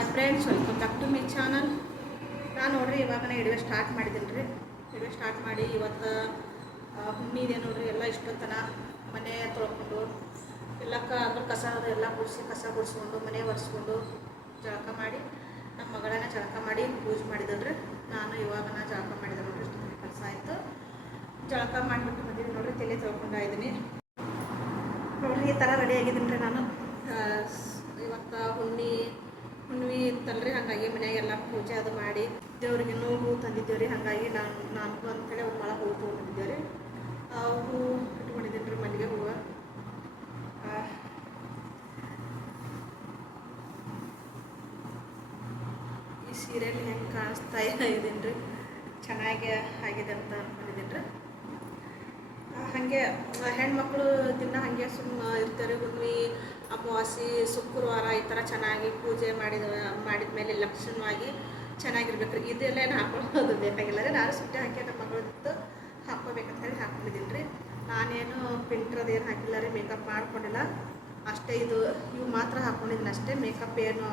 Hi friends, welcome back to my channel. ನಾನು ನೋಡ್ರಿ ಇವಾಗನೇ ಇಡುವೆ start ಮಾಡಿದ್ದೀನಿ ರೀ. ಇಡುವೆ ಸ್ಟಾರ್ಟ್ ಮಾಡಿ ಇವತ್ತು ಹುಣ್ಣಿ ಇದೆ ನೋಡ್ರಿ. ಎಲ್ಲ ಇಷ್ಟೊತ್ತನ ಮನೆ ತೊಳ್ಕೊಂಡು ಎಲ್ಲ ಕಸ ಎಲ್ಲ ಗುಡಿಸ್ಕೊಂಡು ಮನೆ ಒರೆಸ್ಕೊಂಡು ಜಳಕ ಮಾಡಿ ನಮ್ಮ ಮಗಳನ್ನ ಜಳಕ ಮಾಡಿ ಪೂಜೆ ಮಾಡಿದಲ್ರಿ. ನಾನು ಇವಾಗನ ಜಳಕ ಮಾಡಿದೆ ನೋಡ್ರಿ. ಇಷ್ಟು ಕೆಲಸ ಆಯಿತು. ಜಳಕ ಮಾಡಿಬಿಟ್ಟು ಬಂದಿದ್ದೀನಿ ನೋಡ್ರಿ. ತಲೆ ತೊಳ್ಕೊಂಡಿದ್ದೀನಿ ನೋಡ್ರಿ. ಈ ಥರ ರೆಡಿ ಆಗಿದ್ದೀನಿ ರೀ ನಾನು. ಇವತ್ತು ಹುಣ್ಣಿಮೆ ಇತ್ತಲ್ರಿ, ಹಾಗಾಗಿ ಮನೆಯಾಗೆಲ್ಲ ಪೂಜೆ ಅದು ಮಾಡಿ ದೇವ್ರಿಗೆ ಹೂ ತಂದಿದ್ದೇವೆ ರೀ. ಹಾಗಾಗಿ ನಾನು ಅಂಥೇಳಿ ಒಂದು ಮೊಳ ಹೂ ತೊಗೊಂಡಿದ್ದೇವೆ ರೀ. ಹೂ ಇಟ್ಕೊಂಡಿದ್ದೀನಿ ರೀ, ಮಲ್ಲಿಗೆ ಹೂವು. ಈ ಸೀರೆಯಲ್ಲಿ ಹೆಂಗೆ ಕಾಣಿಸ್ತಾ ಇದ್ದೀನಿ ರೀ, ಚೆನ್ನಾಗಿ ಆಗಿದೆ ಅಂತ ಅಂದ್ಕೊಂಡಿದ್ದೀನಿ ರೀ. ಹಾಗೆ ಹೆಣ್ಮಕ್ಳು ದಿನ ಹಾಗೆ ಸುಮ್ಮನೆ ಇರ್ತಾರೆ. ಹುಣ್ಣಿಮೆ, ಅಮಾವಾಸ್ಯೆ, ಶುಕ್ರವಾರ ಈ ಥರ ಚೆನ್ನಾಗಿ ಪೂಜೆ ಮಾಡಿದ ಮೇಲೆ ಲಕ್ಷಣವಾಗಿ ಚೆನ್ನಾಗಿರ್ಬೇಕು ರೀ. ಇದೆಲ್ಲ ಏನು ಹಾಕೊಳ್ಳೋದು ಬೇಕಾಗಿಲ್ಲ ರೀ. ನಾನು ಸುಟ್ಟೆ ಹಾಕಿ ನಮ್ಮ ಮಗಳದ್ದು ಹಾಕ್ಕೋಬೇಕಂತ ಹೇಳಿ ಹಾಕ್ಕೊಂಡಿದ್ದೀನಿ ರೀ. ನಾನೇನು ಪಿಂಟ್ರದ್ದು ಏನು ಹಾಕಿಲ್ಲ ರೀ, ಮೇಕಪ್ ಮಾಡ್ಕೊಂಡಿಲ್ಲ ಅಷ್ಟೇ. ಇವು ಮಾತ್ರ ಹಾಕ್ಕೊಂಡಿದ್ದೀನಿ ಅಷ್ಟೇ. ಮೇಕಪ್ ಏನು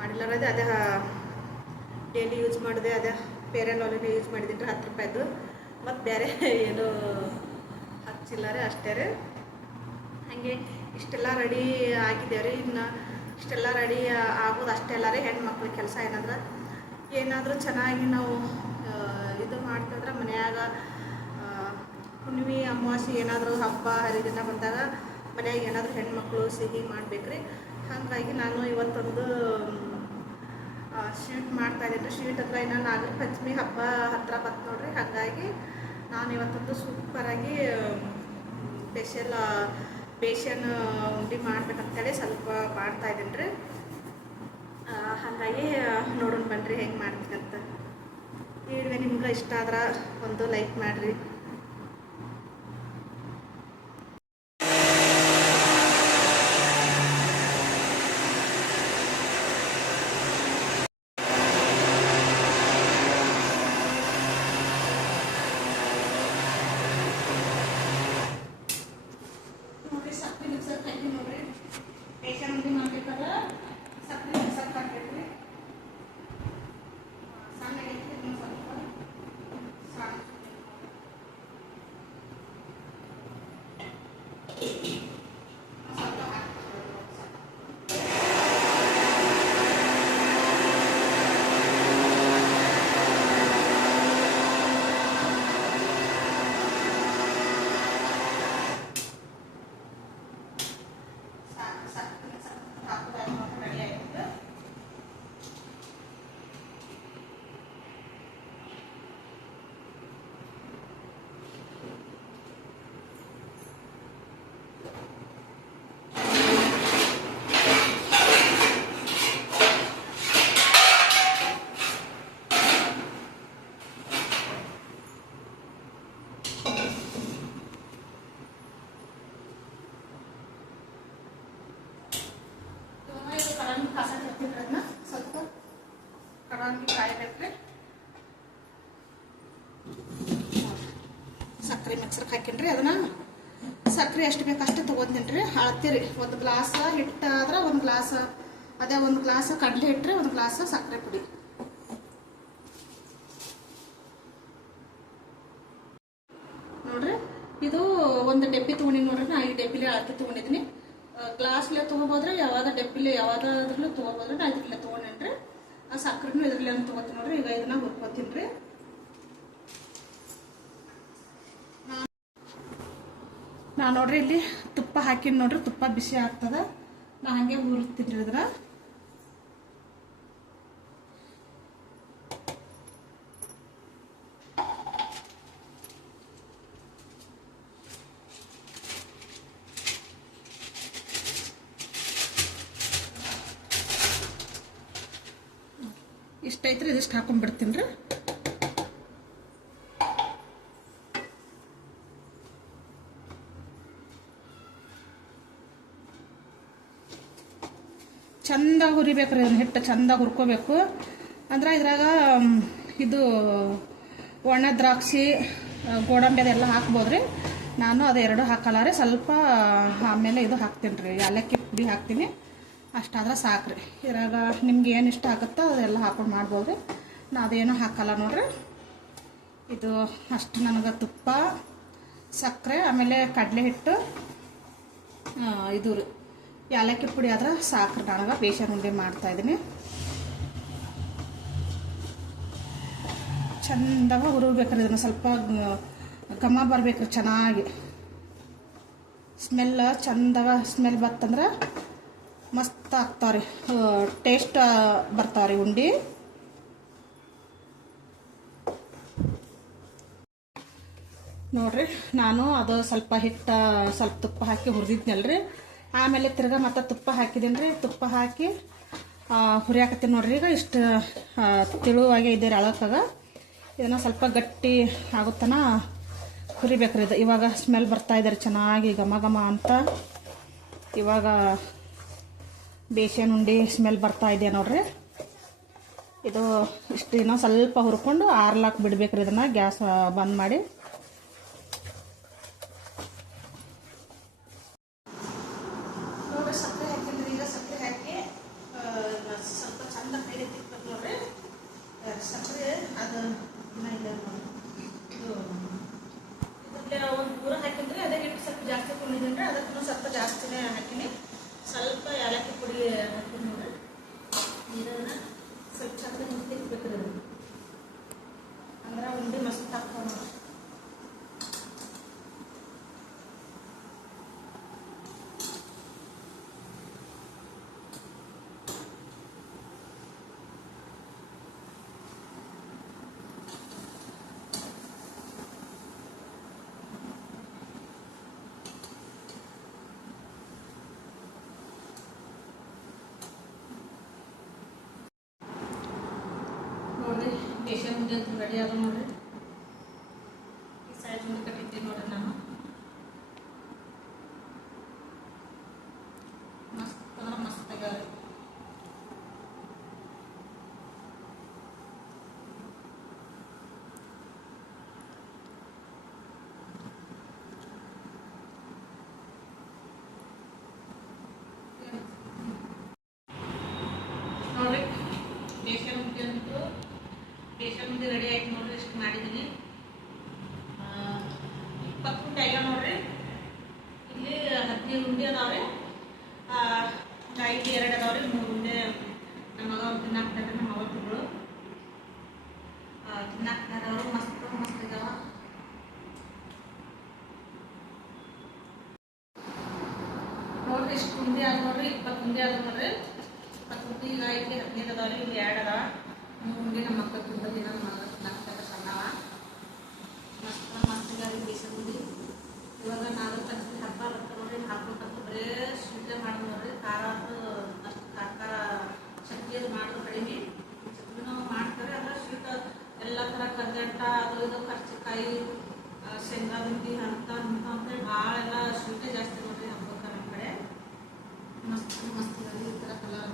ಮಾಡಿಲ್ಲ ರೀ. ಅದೇ ಡೈಲಿ ಯೂಸ್ ಮಾಡಿದೆ. ಅದೇ ಫೇರ್ ಆ್ಯಂಡ್ ಲವ್ಲಿನೇ ಯೂಸ್ ಮಾಡಿದ್ದೀನಿ ರೀ, 10 ರೂಪಾಯಿದು. ಮತ್ತು ಬೇರೆ ಏನು ಹಚ್ಚಿಲ್ಲ ರೀ, ಅಷ್ಟೇ ರೀ. ಹಾಗೆ ಇಷ್ಟೆಲ್ಲ ರೆಡಿ ಆಗಿದ್ದೇವೆ ರೀ. ಇನ್ನು ಇಷ್ಟೆಲ್ಲ ರೆಡಿ ಆಗೋದು ಅಷ್ಟೇ ಅಲ್ಲ ರೀ. ಹೆಣ್ಮಕ್ಳ ಕೆಲಸ ಏನಾದರೂ ಚೆನ್ನಾಗಿ ನಾವು ಇದು ಮಾಡ್ತಿದ್ರೆ ಮನೆಯಾಗ ಹುಣ್ಣಿಮೆ, ಅಮಾವಾಸ್ಯೆ ಏನಾದರೂ ಹಬ್ಬ ಹರಿದಿನ ಬಂದಾಗ ಮನೆಯಾಗ ಏನಾದರೂ ಹೆಣ್ಮಕ್ಳು ಸಿಹಿ ಮಾಡ್ಬೇಕು ರೀ. ಹಾಗಾಗಿ ನಾನು ಇವತ್ತೊಂದು ಸ್ವೀಟ್ ಮಾಡ್ತಾಯಿದ್ದೀನಿ ರೀ. ಸ್ವೀಟ್ ಹತ್ರ ಇನ್ನು ನಾಗರ ಪಂಚಮಿ ಹಬ್ಬ ಹತ್ತಿರ ಬಂತು ನೋಡ್ರಿ. ಹಾಗಾಗಿ ನಾನು ಇವತ್ತೊಂದು ಸೂಪರಾಗಿ ಬೇಸನ್ ಉಂಡೆ ಮಾಡ್ಬೇಕಂತೇಳಿ ಸ್ವಲ್ಪ ಮಾಡ್ತಾಯಿದ್ದೀನಿ ರೀ. ಹಾಗಾಗಿ ನೋಡೋಣ ಬನ್ನಿರಿ ಹೆಂಗೆ ಮಾಡ್ಬೇಕಂತ. ಈ ವಿಡಿಯೋ ನಿಮ್ಗೆ ಇಷ್ಟ ಆದ್ರೆ ಒಂದು ಲೈಕ್ ಮಾಡಿರಿ. ಕಸ ತೆಗ್ದಿದ್ರನ್ನ ಸ್ವಲ್ಪ ಕಡಾಯಿ ಕಾಯಬೇಕ್ರಿ. ಸಕ್ಕರೆ ಮಿಕ್ಸರ್ಗೆ ಹಾಕಿನ್ರಿ. ಅದನ್ನ ಸಕ್ಕರೆ ಎಷ್ಟು ಬೇಕು ಅಷ್ಟು ತೊಗೊಂತೀನಿ ರೀ. ಅಳತೀರಿ. 1 ಗ್ಲಾಸ್ ಹಿಟ್ಟಾದ್ರೆ 1 ಗ್ಲಾಸ್, ಅದೇ 1 ಗ್ಲಾಸ್ ಕಡಲೆ ಹಿಟ್ರಿ, 1 ಗ್ಲಾಸ್ ಸಕ್ಕರೆ ಪುಡಿ. ನೋಡ್ರಿ, ಇದು ಒಂದು ಡಬ್ಬಿ ತೊಗೊಂಡಿನಿ ನೋಡ್ರಿ. ನಾ ಈ ಡಬ್ಬಿಲಿ ಅಳತೆ ತೊಗೊಂಡಿದ್ದೀನಿ. ಗ್ಲಾಸ್ಲೆ ತೊಗೋಬೋದ್ರಿ, ಯಾವ್ದು ಡಬ್ಬಿಲಿ ಯಾವುದಾದ್ರೂ ತೊಗೋಬೋದ್ರಿ. ನಾ ಇದ್ರಲ್ಲೇ ತೊಗೊಂಡೇನ್ರಿ. ಆ ಸಕ್ಕರೆನೂ ಇದ್ರಲ್ಲೇ ತೊಗೋತೀನಿ ನೋಡ್ರಿ. ಈಗ ಇದನ್ನ ಹುರ್ಕೋತೀನಿ ರೀ. ನಾ ನೋಡ್ರಿ ಇಲ್ಲಿ ತುಪ್ಪ ಹಾಕಿನಿ ನೋಡ್ರಿ. ತುಪ್ಪ ಬಿಸಿ ಆಗ್ತದ. ನಾ ಹಂಗೆ ಹುರ್ತಿದ್ರಿ ಇದ್ರ. ಇಷ್ಟ ಐತ್ರಿ, ಇದಿಷ್ಟು ಹಾಕೊಂಡ್ಬಿಡ್ತೀನಿ ರೀ. ಚಂದ ಹುರಿಬೇಕ್ರಿ. ಅದನ್ನ ಹಿಟ್ಟು ಚಂದ ಹುರ್ಕೋಬೇಕು. ಅಂದ್ರೆ ಇದ್ರಾಗ ಇದು ಒಣ ದ್ರಾಕ್ಷಿ, ಗೋಡಂಬಿ ಅದೆಲ್ಲ ಹಾಕ್ಬೋದ್ರಿ. ನಾನು ಅದು ಎರಡು ಹಾಕಲ್ಲ ರೀ. ಸ್ವಲ್ಪ ಆಮೇಲೆ ಇದು ಹಾಕ್ತೀನಿ ರೀ, ಏಲಕ್ಕಿ ಪುಡಿ ಹಾಕ್ತೀನಿ. ಅಷ್ಟಾದ್ರೆ ಸಾಕ್ರಿ. ಇದ್ರಾಗ ನಿಮ್ಗೆ ಏನು ಇಷ್ಟ ಆಗುತ್ತೋ ಅದೆಲ್ಲ ಹಾಕೊಂಡು ಮಾಡ್ಬೋದು ರೀ. ನಾ ಅದೇನು ಹಾಕಲ್ಲ ನೋಡ್ರಿ. ಇದು ಅಷ್ಟು ನನಗೆ ತುಪ್ಪ, ಸಕ್ಕರೆ, ಆಮೇಲೆ ಕಡಲೆ ಹಿಟ್ಟು, ಇದು ರೀ ಏಲಕ್ಕಿ ಪುಡಿ ಆದ್ರೆ ಸಾಕ್ರಿ. ನನಗೆ ಬೇಸನ್ ಉಂಡೆ ಮಾಡ್ತಾಯಿದ್ದೀನಿ. ಚಂದಾಗ ಹುರಿಬೇಕ್ರಿ. ಇದನ್ನು ಸ್ವಲ್ಪ ಘಮ ಬರ್ಬೇಕ್ರಿ, ಚೆನ್ನಾಗಿ ಸ್ಮೆಲ್ ಚಂದಾಗ ಸ್ಮೆಲ್ ಬತ್ತಂದ್ರೆ ಮಸ್ತ್ ಆಗ್ತಾವ್ರಿ, ಟೇಸ್ಟ್ ಬರ್ತಾವ್ರಿ ಉಂಡೆ. ನೋಡ್ರಿ ನಾನು ಅದು ಸ್ವಲ್ಪ ಹಿಟ್ಟು ಸ್ವಲ್ಪ ತುಪ್ಪ ಹಾಕಿ ಹುರಿದಿದ್ನಲ್ರಿ. ಆಮೇಲೆ ತಿರ್ಗಾ ಮತ್ತೆ ತುಪ್ಪ ಹಾಕಿದ್ದೀನಿ ರೀ. ತುಪ್ಪ ಹಾಕಿ ಹುರಿಯಾಕತ್ತೀನಿ ನೋಡ್ರಿ. ಈಗ ಇಷ್ಟು ತಿಳುವಾಗೆ ಇದೆ ಅಳಕಾಗ. ಇದನ್ನು ಸ್ವಲ್ಪ ಗಟ್ಟಿ ಆಗುತ್ತಾನ ಹುರಿಬೇಕ್ರಿ. ಇದು ಇವಾಗ ಸ್ಮೆಲ್ ಬರ್ತಾ ಇದ್ದಾರೆ ಚೆನ್ನಾಗಿ ಘಮ ಘಮ ಅಂತ. ಇವಾಗ ಬೇಸನ್ ಉಂಡೆ ಸ್ಮೆಲ್ ಬರ್ತಾ ಇದೆ ನೋಡ್ರಿ. ಇದು ಇಷ್ಟು ದಿನ ಸ್ವಲ್ಪ ಹುರ್ಕೊಂಡು ಆರ್ಲಾಕ್ ಬಿಡ್ಬೇಕ್ರಿ. ಇದನ್ನು ಗ್ಯಾಸ್ ಬಂದ್ ಮಾಡಿ. ನೋಡ್ರಿ ಸಕ್ಕರೆ ಹಾಕಿದ್ರಿ. ಈಗ ಸಕ್ಕರೆ ಹಾಕಿ ಸ್ವಲ್ಪ ಚಂದ ಕೈಗೆ ತಿಕ್ಬೇಕು ನೋಡ್ರಿ. ಸಕ್ಕರೆ ಅದು ಇದು ಇದರಲ್ಲಿ ಒಂದು ಪೂರ ಹಾಕಿದ್ರಿ. ಅದೇ ಹಿಟ್ಟು ಸ್ವಲ್ಪ ಜಾಸ್ತಿ ಕೊಂಡಿದ್ದೀನಿ. ಅದಕ್ಕೂ ಸ್ವಲ್ಪ ಜಾಸ್ತಿನೇ ಹಾಕಿನಿ. ಸ್ವಲ್ಪ ಏಲಕ್ಕಿ ಪುಡಿ ಹಾಕಿ ನೋಡ್ರಿ. ಇದನ್ನು ಸ್ವಲ್ಪ ಚಂದ ತಿಕ್ಬೇಕ್ರಿ. ಅಂದ್ರೆ ಉಂಡೆ ಮಸ್ತ್ ಹಾಕ್ತಾವ ನೋಡ್ರಿ. ನೋಡ್ರಿ ಬೇಸನ್ ಉಂಡೆ ಅಂತ ರೆಡಿ ಆಗ ನೋಡ್ರಿ. ಈ ಸೈಜ್ ಉಂಡೆ ಕಟ್ಟಿದ್ದೀನಿ ನೋಡ್ರಿ ನಾನು. ಮಸ್ತ್ ಅಂದ್ರೆ ಮಸ್ತ್ ಆಗ್ಯಾವ್ರಿ. ನೋಡ್ರಿ ಬೇಸನ್ ಉಂಡೆ ಅಂತೂ ಬೇಸನ್ ಉಂಡೆ ರೆಡಿ ಆಯ್ತು ನೋಡ್ರಿ. ಇಷ್ಟು ಮಾಡಿದ್ದೀನಿ. 20 ಉಂಡೆ ಆಗ್ಯಾವ ನೋಡ್ರಿ. ಇಲ್ಲಿ 15 ಉಂಡೆ ಅದಾವ್ರಿ. ಇಲ್ಲಿ 2 ಅದಾವ್ರಿ. 3 ಉಂಡೆ ನಮ್ಮ ಮಗ ಒಂದು ತಿನ್ನಾಕ್ತಾರೆ. ನಮ್ಮ ಅವತ್ತಿಗಳು ತಿನ್ನಾಕ್ತಾರವ್ರು. ಮಸ್ತ್ ಮಸ್ತ್ ಇದಾವ ನೋಡ್ರಿ. ಇಷ್ಟು ಉಂಡೆ ಆದ ನೋಡ್ರಿ. 20 ಉಂಡೆ ಆದ ನೋಡ್ರಿ. 20 ಉಂಡೆ ಈಗ ಇಲ್ಲಿ 15 ಅದಾವ್ರಿ. ಇಲ್ಲಿ 2 ಅದಾವ. 3 ಉಂಡೆ ನಮ್ಮ ಮಕ್ಕಳು ತಿಂಬಲ್ಲಿ ನಮ್ಮ ಮಗ ತಿನ್ನಾಕ್ತಾರೆ ಸಣ್ಣವ. ಮಸ್ತ್ ಮಸ್ತ್ ಇದಾವ್ರಿ ಬೇಸನ್ ಉಂಡೆ. ಇವಾಗ ನಾಲ್ಕು ಪಂಚಮಿ ಹಬ್ಬ ಬರ್ತದೆ ನೋಡ್ರಿ. ಹಾಕ್ಬೇಕಂತ ಬರೇ ಸ್ವೀಟೇ ಮಾಡೋದು ನೋಡ್ರಿ. ಖಾರ ಅಷ್ಟು ಖಾರ ಚಟ್ನಿ ಅದು ಮಾಡೋದು ಕಡಿಮೆ. ಚಟ್ನಿನೂ ಮಾಡ್ತಾರೆ. ಅಂದ್ರೆ ಸ್ವೀಟ್ ಎಲ್ಲ ಥರ ಕರ್ಗಂಟ ಅದು ಇದು ಕರ್ಚಿಕಾಯಿ, ಶೇಂಗಾ ದಿಂಡಿ ಅಂತೇಳಿ ಭಾಳ ಎಲ್ಲ ಸ್ವೀಟೇ ಜಾಸ್ತಿ ನೋಡ್ರಿ ಹಬ್ಬಕ್ಕೆ ನಮ್ಮ ಕಡೆ. ಮಸ್ತ್ ಮಸ್ತ್ ಈ ಥರ ಕಲರ್